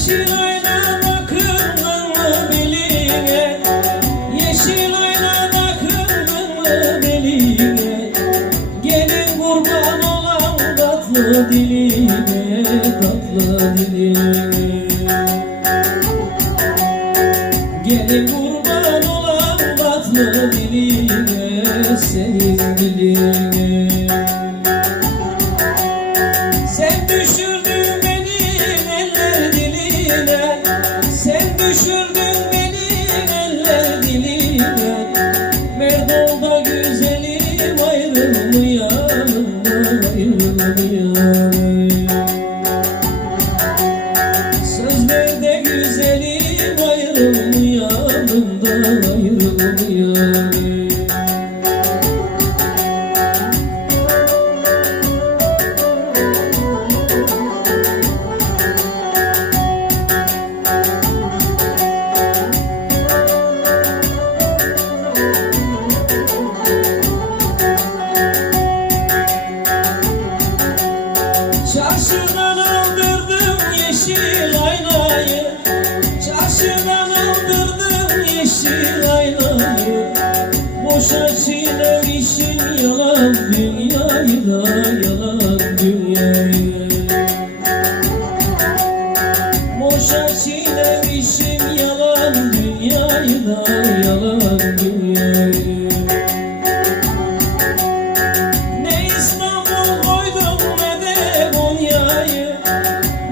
Yeşil ayna takıldın mı beline. Yeşil ayna takıldın mı beline. Gelin kurban olan tatlı diline Tatlı diline. Gelin kurban olan tatlı diline Senin diline Yalan dünyayı. Boşa çiğnemişim yalan dünyayı yalan dünyayı. Ne İstanbul koydum ne de Konya'yı.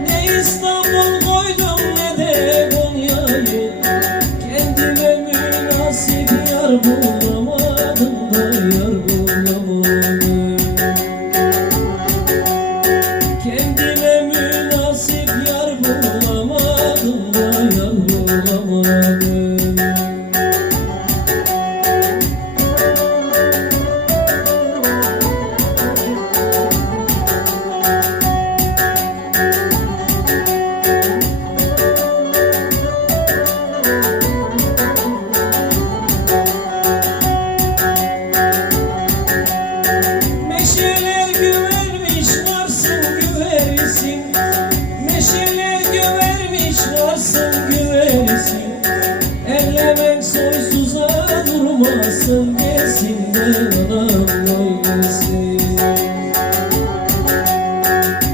Ne İstanbul koydum ne de Konya'yı. Kendime münasip yar bulamadım soysuza durmasın Gelsin de anam oynasın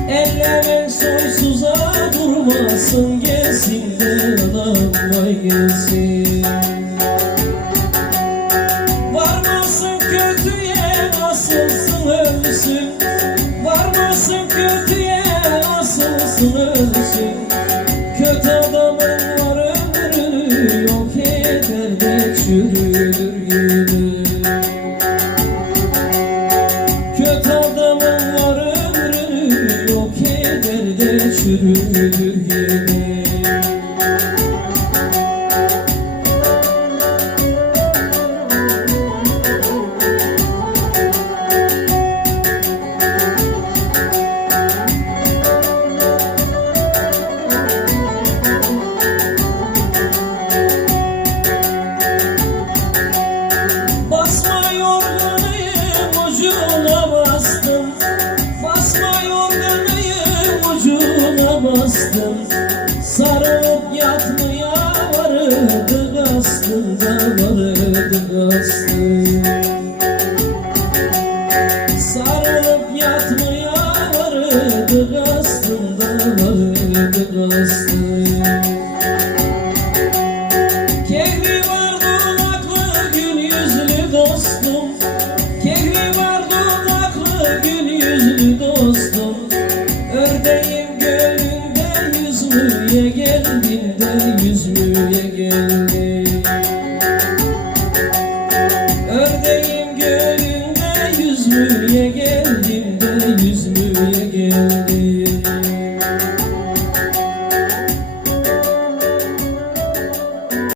Ellemek soysuza durmasın Gelsin de anam oynasın Varmasın kötüye nasılsın ölsün Varmasın kötüye nasılsın ölsün Kötü adamın çürüdür günü Kötü adamın var ömrünü yok eder de çürüdür bastım Sarılıp yatmaya varırdı aslında varırdı aslında Sarılıp yatmaya varırdı aslında varırdı aslında